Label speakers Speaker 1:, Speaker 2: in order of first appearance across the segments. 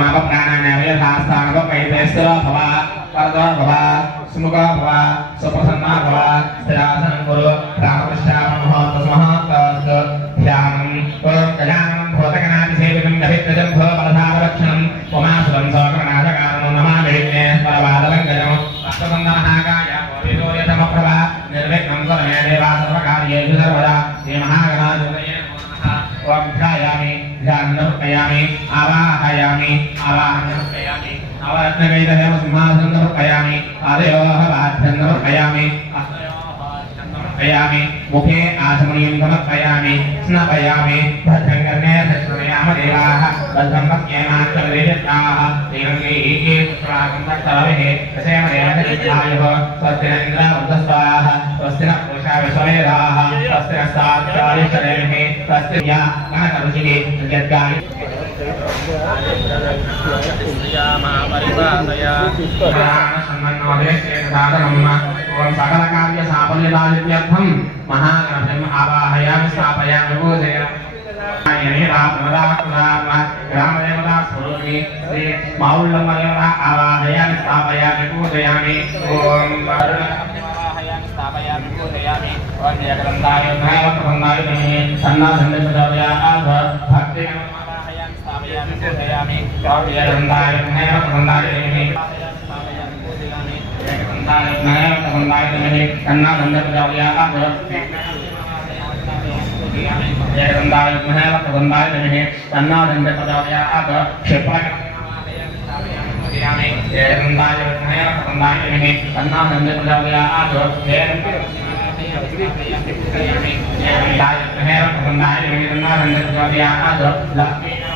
Speaker 1: มาต้องการแนววิทยาศาสตร์ก็ไปเทสเตอร์ภาวะปัตตาภาวะสมุขภาวะสุปสัมมาภาวะสติอาสนังกุลรามวิชามหาตัสมหาตัสเดยามเออกยามโพธกนาทิเสวินดภิตจัมเพปัลธารักชนปมาสุบันสกนาทกานนมาเบริเนปรบาลลังกยมปัตตสันดาหากายาโพธิโรยธรรมประภาเนรเวกนังสเมเดวาสรวการเยสุสรวดาเยมหา आवाहनमर्पयामि नवरत्नवेदनम सिंहासनं समर्पयामि पादयोः बाह्यं समर्पयामि समर्पयामि मुखे आसमनीयं समर्पयामि स्नापयामि भद्रं कर्णे दशमयाम देवाः बद्धं पक्येमात्रवेदताः देवङ्गैः पुत्रागं कर्तव्ये तसेम देवदेवायुः स्वस्तिरन्द्रवन्तस्वाः स्वस्तिन पूषा विश्ववेदाः स्वस्तिनस्तात्कालिष्टदेवे स्वस्ति या कनकरुचिरे यद्गायि ओम सकल कार्य साफल्यदायित्यर्थम महागणपतिम आवाहयामि स्थापयामि पूजय ग्रामदेवता स्वरूपी श्री माउल्यमदेवता आवाहयामि स्थापयामि पूजयामि ओम स्थापयामि पूजयामि ओम जयग्रन्थाय नैव प्रबन्धाय नमः सन्नासन्दे सदाया भक्ति नमः पूजयामि काव्यगन्धायज्ञेन गन्धायज्ञेन गन्धायज्ञेन गन्धायज्ञेन कन्नागन्धप्रजायाः भवति गन्धायज्ञेन गन्धायज्ञेन कन्नागन्धप्रजायाः क्षेपक गन्धायज्ञेन गन्धायज्ञेन कन्नागन्धप्रजायाः भवति Hãy subscribe cho kênh Ghiền Mì Gõ Để không bỏ lỡ những video hấp dẫn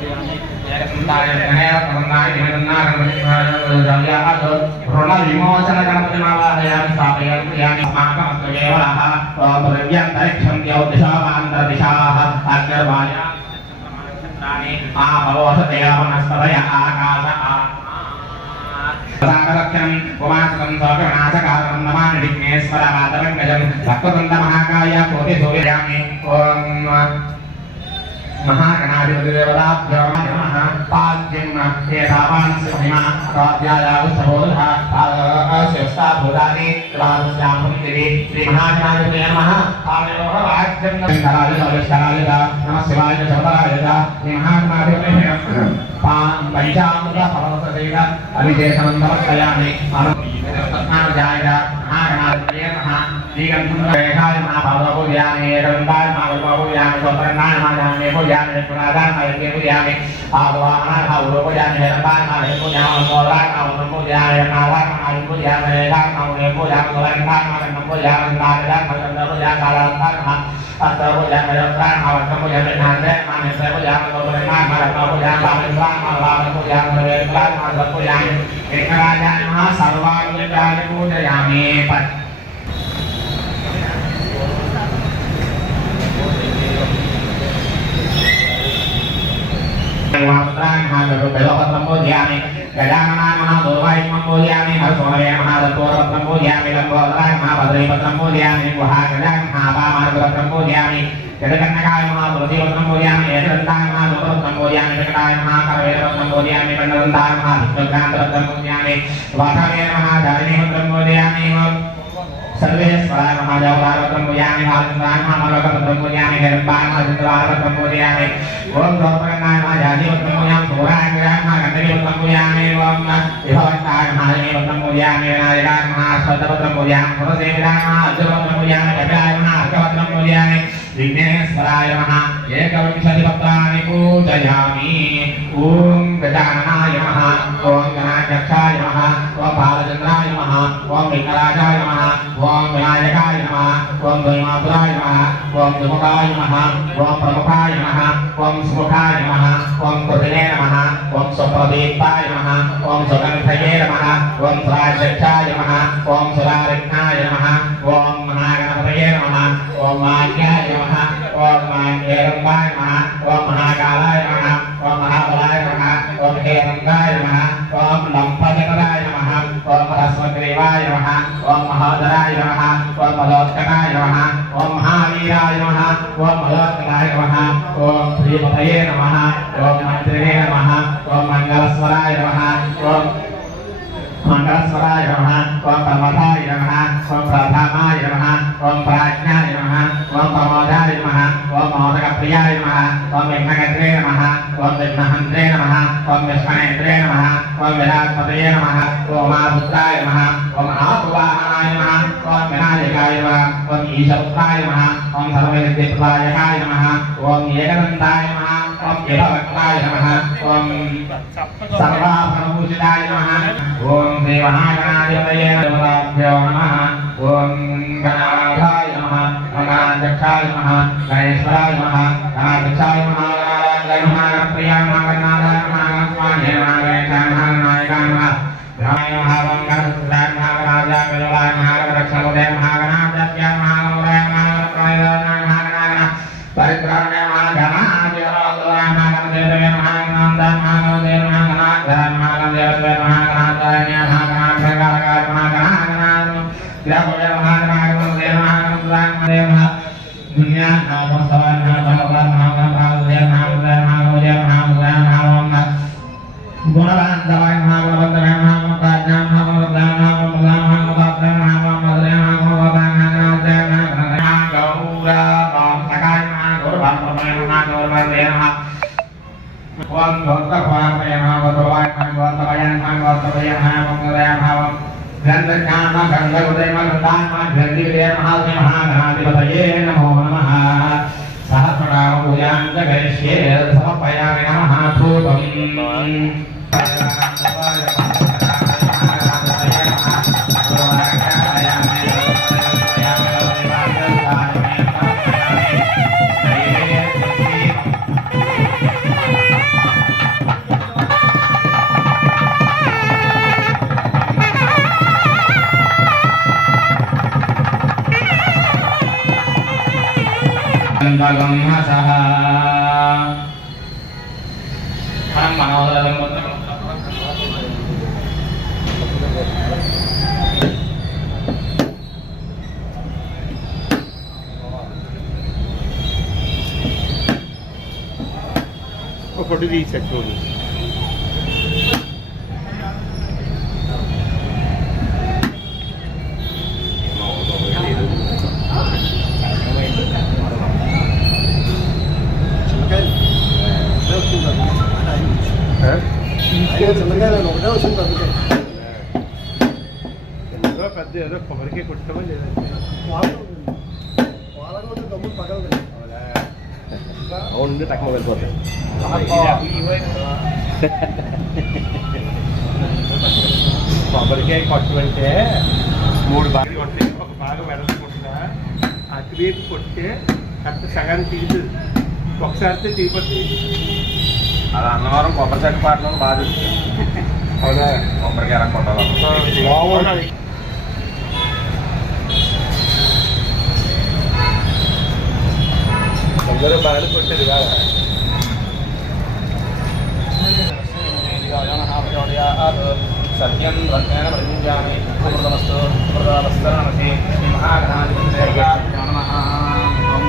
Speaker 1: ృణవిమోచన గణపతిమావాహయామి స్థాపయామి ప్రియామి సమాకమత్వకేవలః పృథ్వ్యంతరిక్షం ద్యౌదిశావాంతర్దిశాః అగ్రవాయా ఆ మహాకాయ కోటి సూర్యామి महागणाधिपतिदेवताभ्योपाद्यन्महेधावान्सिमहाभूतानि श्री श्रीमहागणाधिपते नमः नमः शिवाय शंकराय श्रीमहागणाधिपते नमः पंचामृत फलवतदेव अभिदेशनं नमस्कयामि महागणाधिपते नमः श्रीगन्धं रेखाय महाभागवो ध्याने रम्बाय महा प्रणाम मा जाने को ज्ञान है प्राधान मा जाने को ज्ञान है आगवाना का उरो को ज्ञान है बान मा जाने को ज्ञान है मोरा का उरो को ज्ञान है नारा का मारी को ज्ञान है रा का उरो को ज्ञान है रा का मारी को ज्ञान है नारा का मारी को ज्ञान है रा का अत को ज्ञान है रा का मारी को ज्ञान है ध्यान है मान से को ज्ञान को बने मान मारा को ज्ञान ला में ला मा ला को ज्ञान है ला मा को ज्ञान है एक राजा सर्वांग ज्ञान को जयामे पर गजाननान् महादुर्वायुं पूजयामि हरसोनवे महादत्तोरपत्रं पूजयामि लम्बोदराय महाभद्रीपत्रं पूजयामि गुहागजाय महापामार्गपत्रं पूजयामि जगन्नकाय महातुलसीपत्रं पूजयामि एकदन्ताय महादुर्पत्रं पूजयामि विकटाय महाकरवेरपत्रं पूजयामि कण्डदन्ताय महाविष्णुक्रान्तपत्रं पूजयामि वासवे महाधारिणीपत्रं पूजयामि सर्वेश्वराय महादेवतारपत्रं पूजयामि भालचन्द्राय महामलकपत्रं पूजयामि हिरण्बाय महाचन्द्रारपत्रं पूजयामि ओम द्रौपदनाय महाजातिपत्रं पूजयामि सूराय महागन्धर्वपत्रं पूजयामि ओम विभवन्ताय महादेवपत्रं पूजयामि विनायकाय महास्वतपत्रं पूजयामि सुरसेविताय महाअर्जुनपत्रं पूजयामि कपिलाय महार्कपत्रं पूजयामि విఘ్నేశ్వరాయ నమ ఏకవింశతి పత్రాన్ని పూజయామి ఓం గజాననాయ నమ ఓం గణాధ్యక్షాయ నమ ఓం బాలచంద్రాయ నమ ఓం లింగరాజాయ నమ ఓం వినాయకాయ నమ ఓం ద్వైమాపురాయ నమ ఓం ద్విముఖాయ నమ ఓం ప్రముఖాయ నమ ఓం సుముఖాయ నమ ఓం కృతినే నమ ఓం స్వప్రదీపాయ నమ ఓం సుగంధయే నమ ఓం సురాధ్యక్షాయ నమ ఓం సురారత్నాయ నమ ఓం మహా เยมะาวมานยะยมหาวมานเยรบายมะาวมหากาไลายมะาวมหาบลายมหาวมเฮรังกายมะาวมลำพัจกรายมะาวมรัสมกรีวายมหาวมมหาดรายมะาวมโลกนายมหาวมหาวีรายมะาวมโลกนายมหาวมพรีพเยนมะาวมมันตรีนมหาวมมังกรสวรายมหาวม ความรัสรายนะฮะความปรมาทายนะฮะความปราธามายนะฮะความปราดง่าณนะฮะความต่อมาทายนะฮะความมรณะปยายนะฮะความเป็นมกเตรนะฮะความเป็นมหันเตรนะฮะความเป็นสมัยเตรนะฮะความเวลาปเตรนะฮะความมาบุตรไายนะฮะความอาตัวาอานายนะฮะความเป็นอาเดกายนะฮะความอิจฉาตายนะฮะความสารเป็นเดชลายกายนะฮะความเหนื่อยกันตายนะ ควมเกี่ยวข้องกับใต้นะฮะควมสังฆาพระพุทธได้นะฮะวงเทวหานาเทวเยเทวราเทวนะฮะวงกนาทายนะฮะกนาจักชายนะฮะไกรชายนะฮะกนาจักชายนะฮะ సంభగం హసః మనం మనోదరం
Speaker 2: ఒకటి తీసేసుకోండి చూడు ఏదో కొబ్బరికాయ కొట్టమని లేదంటే అవును టక్మ వెళ్ళిపోతాయి కొబ్బరికాయ కొట్టమంటే మూడు బాగా కొట్టి ఒక బాగా వెడలు కొట్టినా అటువైపు కొట్టే కరెక్ట్ సగానికి తీసి ఒకసారి తీపోతుంది
Speaker 3: అది అన్నవరం కొబ్బరి చెట్టు పాటలో బాగా
Speaker 2: అవునా?
Speaker 3: కొబ్బరికాయ
Speaker 2: కొట్టాలి. అందరూ బాగా కొట్టేది బాగా
Speaker 1: సత్యం రత్నేన ప్రతిజ్ఞామి. అమృతమస్తు అమృతమస్తరణసి శ్రీ మహాగణాధిపతయ. నమః ఓం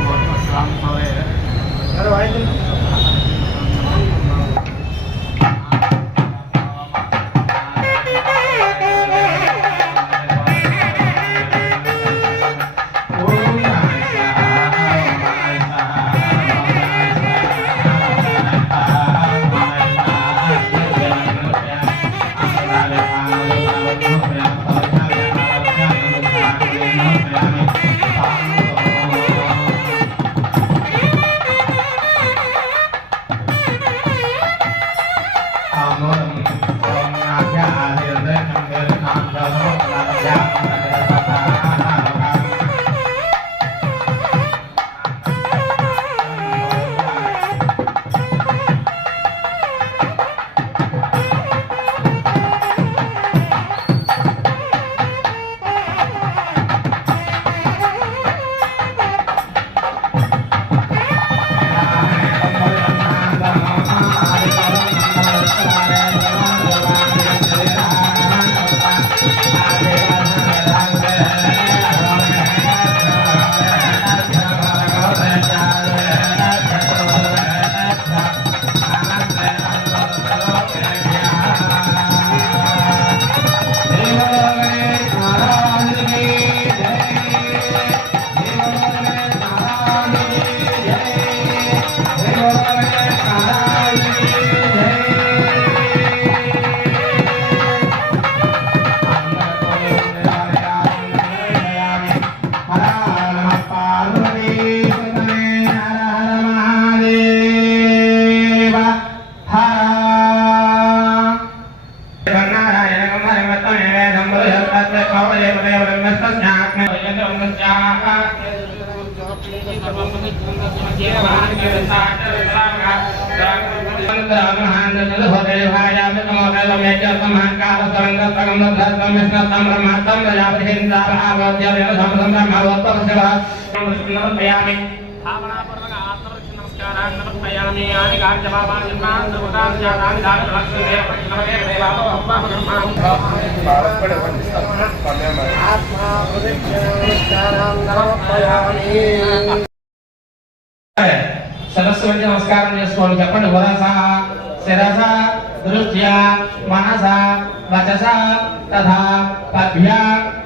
Speaker 1: భూర్భువస్వాం భవే సరస్సు వంటి నమస్కారం చేసుకోండి చెప్పండి వరస శిరస దృష్ట్య మనస వచస తథా పద్భ్య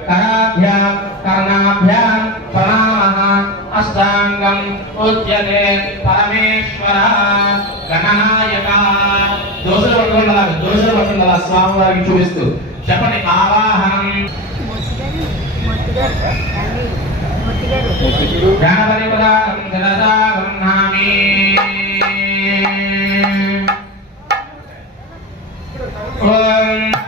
Speaker 1: కరాభ్య కర్ణాభ్య ప్రణామ అష్టాంగం ఉద్యతే పరమేశ్వర గణనాయక దోషులు పట్టుకుండాలి దోషులు పట్టుకుండాలి స్వామి వారికి చూపిస్తూ చెప్పండి ఆవాహనం. గణపతి శిరసా గృహ్ణామి ఓం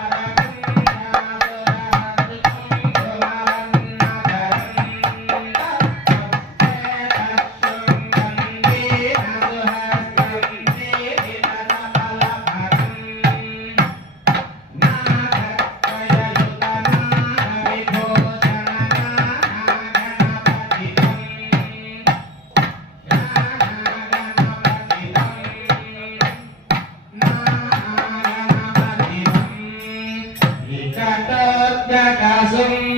Speaker 1: Chasm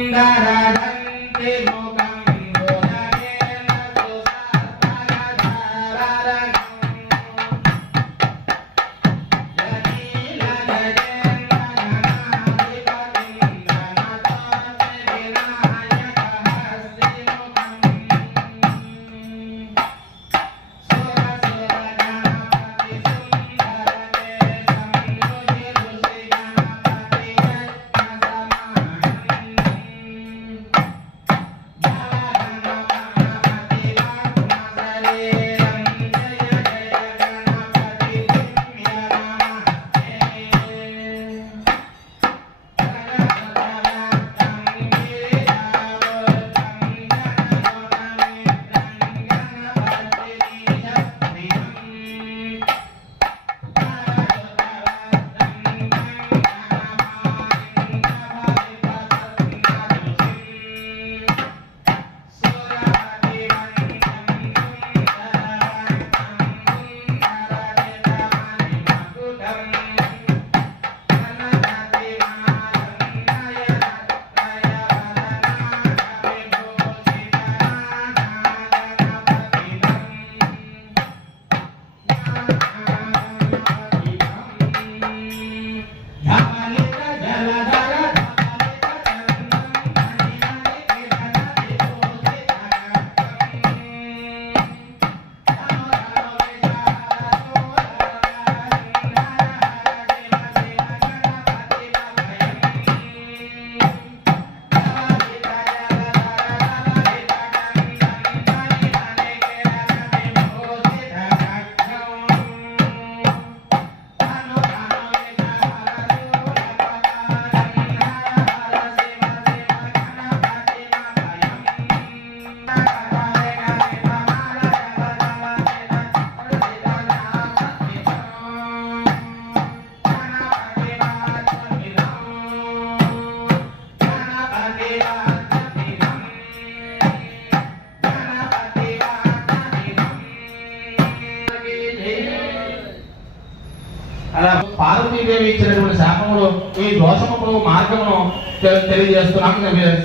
Speaker 1: శాపములు ఈ మార్గమును తె-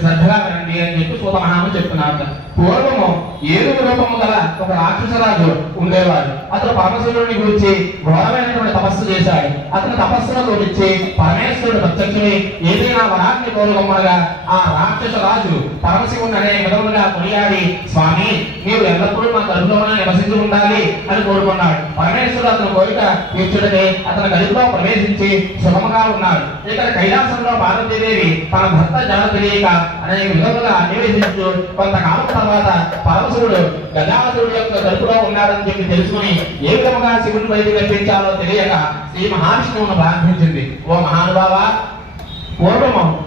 Speaker 1: శ్రద్ధగా రండి అని చెప్పి సూత మహాము చెప్తున్నారు. పూర్వం ఏనుగు రూపము గల ఒక రాక్షసరాజు ఉండేవాడు. అతను పరమశివుడిని గురించి ఘోరమైనటువంటి తపస్సు చేశాడు. అతని తపస్సును గురించి పరమేశ్వరుడు ప్రత్యక్షుని ఏదైనా వరాన్ని కోరుకోమనగా ఆ రాక్షస రాజు పరమశివుని అనే విధములుగా కొనియాడి స్వామి మీరు ఎల్లప్పుడూ మా కడుపులోనే నివసించి ఉండాలి అని కోరుకున్నాడు. పరమేశ్వరుడు అతను కోరిక తీర్చుడని అతని గదిలో ప్రవేశించి సుఖముగా ఉన్నాడు. ఇక్కడ కైలాసంలో పార్వతీదేవి తన భర్త జాన తెలియక అనేక విధములుగా అన్వేషించు కొంతకాలం తర్వాత పరమశివుడు గజాసురుడు యొక్క కడుపులో ఉన్నారని చెప్పి తెలుసుకుని ఏ విధముగా శివుని బయటికి రప్పించాలో తెలియక శ్రీ మహావిష్ణువును ప్రార్థించింది. ఓ మహానుభావ పూర్వము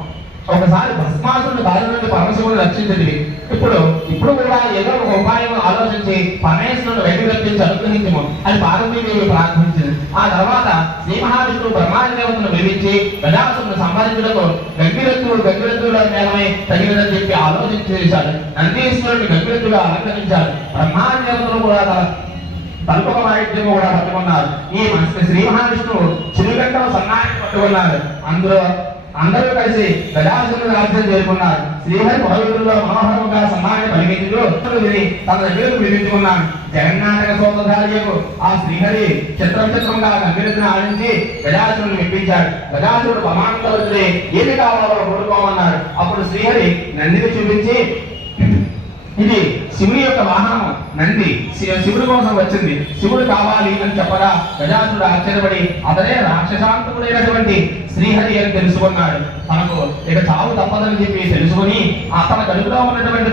Speaker 1: ఒకసారి భస్మాసుని బాధ నుండి పరమశివుని రక్షించింది ఇప్పుడు ఇప్పుడు కూడా ఏదో ఒక ఉపాయం ఆలోచించి పరమేశ్వరుడు వెంట రప్పించి అనుగ్రహించము అని పార్వతీదేవి ప్రార్థించింది. ఆ తర్వాత శ్రీ మహావిష్ణువు బ్రహ్మాదేవతను పిలిపించి గజాసును సంహరించుటకు గంగిరెత్తుడు గంగిరెత్తుడు మేలమై తగినదని చెప్పి ఆలోచించి చేశాడు. నందీశ్వరుడిని గంగిరెత్తుగా అలంకరించాడు. బ్రహ్మాదేవతను కూడా తల్పక తలుపక వాయిద్యం కూడా పట్టుకున్నారు. ఈ శ్రీ మహావిష్ణువు చిరుగంటలు సన్నాయి పట్టుకున్నారు అందులో అందరూ కలిసి ప్రజాసులు రాజ్యం చేరుకున్నారు. శ్రీహరి పదవుల్లో మనోహరంగా సన్నాయి పలికించు విని తన దగ్గరకు పిలిపించుకున్నాను జగన్నాటక సోదరాలకు ఆ శ్రీహరి చిత్రం చిత్రంగా గంభీరతను ఆడించి గజాసురుని మెప్పించాడు. గజాసురుడు ప్రమాణంలో వచ్చి ఏమి కావాలో కోరుకోమన్నారు. అప్పుడు శ్రీహరి నందిని చూపించి ఇది శివుని యొక్క వాహనం నంది. శివుడి కోసం వచ్చింది. శివుడు కావాలి అని చెప్పగా గజాసురుడు ఆశ్చర్యపడి అతనే రాక్షసాంతకుడైనటువంటి శ్రీహరి అని తెలుసుకున్నాడు. తనకు ఇక చావు తప్పదని చెప్పి తెలుసుకొని తన కడుపులో ఉన్నటువంటి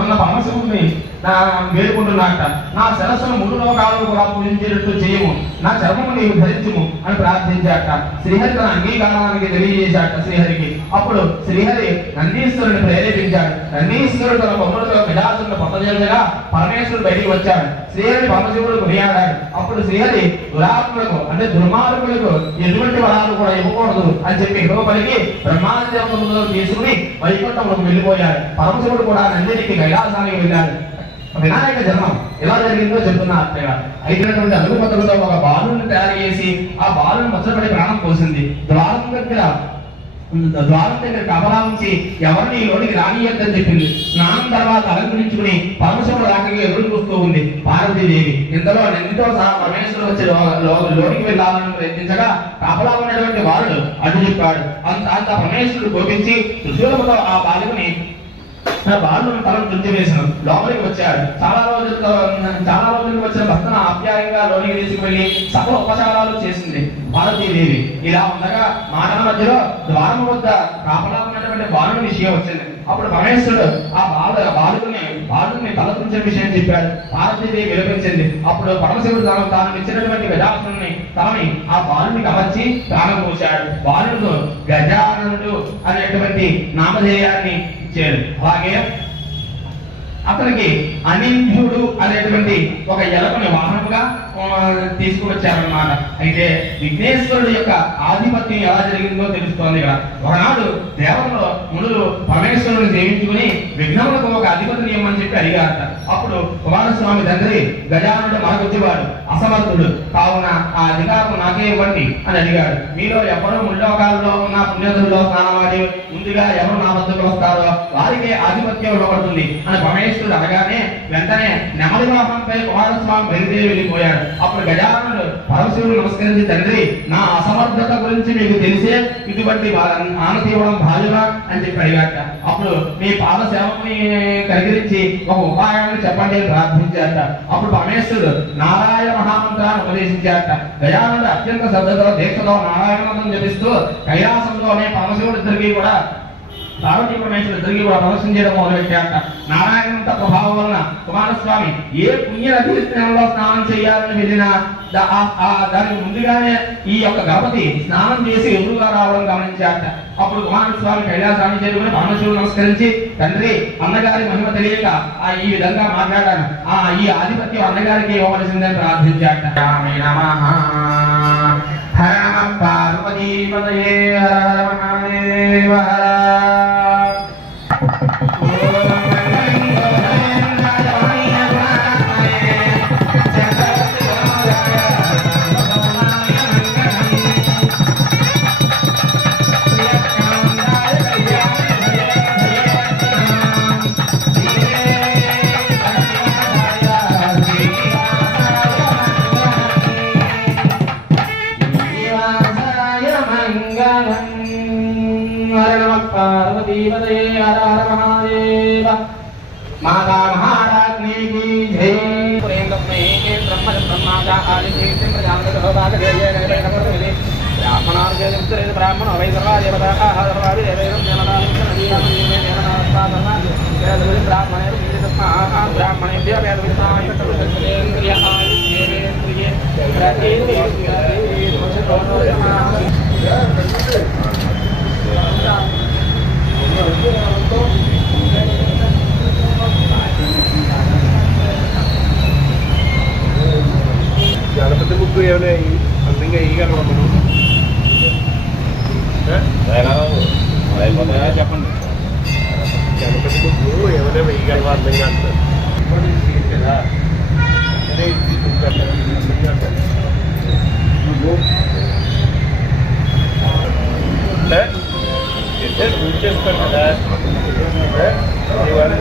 Speaker 1: ఉన్న పరమశివుడిని నా వేడుకుంటున్నట్ట నా సరస్సును మూడు లోకాలను కూడా పూజించేటట్టు చేయము. నా చర్మము నీవు ధరించుము అని ప్రార్థించాట శ్రీహరి తన అంగీకారానికి తెలియజేశాట శ్రీహరికి. అప్పుడు శ్రీహరి నందీశ్వరుని ప్రేరేపించాడు. నందీశ్వరుడు తన బొమ్మలతో గజాసురుని పరమేశ్వరుడు బయటికి వచ్చాడు. శ్రీహరి పరమశివుడు కొనియాడాడు. అప్పుడు శ్రీహరి దురాత్ములకు అంటే దుర్మార్గులకు ఎటువంటి వరాలు కూడా ఇవ్వకూడదు అని చెప్పి హిమవ పలికి తీసుకుని వైకుంఠంలోకి వెళ్ళిపోయాడు. పరమశివుడు కూడా నందినికి కైలాసానికి వెళ్ళాడు. వినాయక జన్మం ఎలా జరిగిందో చెప్తున్నా అత్తయ్య అయినటువంటి అనుమతులతో ఒక బాలుని తయారు చేసి ఆ బాలుని మచ్చబడి ప్రాణం పోసింది. ద్వారం దగ్గర ద్వారం దగ్గర కబలా ఉంచి ఎవరిని ఈ లోనికి రానియద్దని చెప్పింది. స్నానం తర్వాత అలంకరించుకుని పరమశివుడు రాకగా ఎదురు చూస్తూ ఉంది. పార్వతీదేవి ఇంతలో నందితో సహా పరమేశ్వరుడు వచ్చి లోనికి వెళ్ళాలని ప్రయత్నించగా కబలా ఉన్నటువంటి వారుడు అడ్డు చెప్పాడు. అంత అంత పరమేశ్వరుడు కోపించి త్రిశూలముతో ఆ బాలికని నా బాలు తలను తుంచి వేసాను లోపలికి వచ్చాడు. చాలా రోజులతో చాలా రోజులకు వచ్చిన భర్తను ఆప్యాయంగా లోనికి తీసుకువెళ్ళి సకల ఉపచారాలు చేసింది. భారతీదేవి ఇలా ఉండగా మాటల మధ్యలో ద్వారం వద్ద కాపలా బాలుని విషయం వచ్చింది. అప్పుడు పరమేశ్వరుడు ఆ బాల బాలుని బాలుని తల విషయం చెప్పాడు. భారతీదేవి విలపించింది. అప్పుడు పరమశివుడు తాను తాను ఇచ్చినటువంటి గజాసుని తలని ఆ బాలుని అమర్చి ప్రాణం పోశాడు. బాలుడు గజాననుడు అనేటువంటి నామధేయాన్ని ఇచ్చాడు అలాగే అతనికి అనింధ్యుడు అనేటువంటి ఒక ఎలకని వాహనంగా తీసుకువచ్చారన్నమాట. అయితే విఘ్నేశ్వరుడు యొక్క ఆధిపత్యం ఎలా జరిగిందో తెలుస్తోంది ఇక్కడ ఒకనాడు దేవతలు మునులు పరమేశ్వరుని సేవించుకుని విఘ్నములకు ఒక అధిపతి నియమని చెప్పి అడిగారట. అప్పుడు కుమారస్వామి తండ్రి గజానుడు మనకొచ్చేవాడు అసమర్థుడు. కావున ఆ అధికారం నాకే ఇవ్వండి అని అడిగాడు. మీలో ఎవరు ముల్లోకాలలో ఉన్న పుణ్యతుల్లో స్నానమాడి ముందుగా ఎవరు నా వద్దకు వస్తారో వారికి ఆధిపత్యం ఇవ్వబడుతుంది అని పరమేశ్వరుడు అనగానే వెంటనే నెమలి వాహనంపై కుమారస్వామి బయలుదేరి వెళ్ళిపోయాడు. అప్పుడు గజానుడు పరమశివుడు నమస్కరించి తండ్రి నా అసమర్థత గురించి మీకు తెలిసే ఇటువంటి ఆనతి ఇవ్వడం భావ్యమా అని చెప్పి అడిగాట. అప్పుడు మీ పాద సేవని కరిగిరించి ఒక ఉపాయాన్ని చెప్పండి అని ప్రార్థించాట. అప్పుడు పరమేశ్వరుడు నారాయణ మహామంత్రాన్ని ఉపదేశించాట. గజానుడు అత్యంత శ్రద్ధతో దీక్షతో నారాయణ మంత్రం జపిస్తూ కైలాసంలోనే పరమశివుడు ఇద్దరికి కూడా పార్వతీ పరమేశ్వరుడు తిరిగి కూడా ప్రదర్శన చేయడం మొదలుపెట్టాక నారాయణంత ప్రభావం వలన కుమారస్వామి ఏ పుణ్య నదీ స్నానం చేయాలని వెళ్ళినా దానికి ముందుగానే ఈ యొక్క గణపతి స్నానం చేసి ఎదురుగా రావడం గమనించాట అప్పుడు కుమారస్వామి కైలాసాన్ని చేరుకుని పరమశివుడు నమస్కరించి తండ్రి అన్నగారి మహిమ తెలియక ఆ ఈ విధంగా మాట్లాడాను. ఆ ఈ ఆధిపత్యం అన్నగారికి ఇవ్వవలసిందని ప్రార్థించాట రామే హర నమ. హర హర మహాదేవ హర Yeah. ब्राह्मणो वै सर्वा देवताः सर्वादि देवैरं जननां जननीयामि देवनास्तादना ब्राह्मणे विदितस्माः ब्राह्मणेभ्यः वेदविद्माय तत्त्वेन्द्रियः देवेन्द्रिये
Speaker 2: గణపతి ముగ్గు ఏమైనా అందంగా వేయగలవా మనం ఏ? అయిపోతాయా
Speaker 1: చెప్పండి
Speaker 2: గణపతి ముగ్గురు ఏమైనా వెయ్యగల వాళ్ళం అంటారు కదా అదే అంటే పూజ చేస్తారు కదా ఇవాళ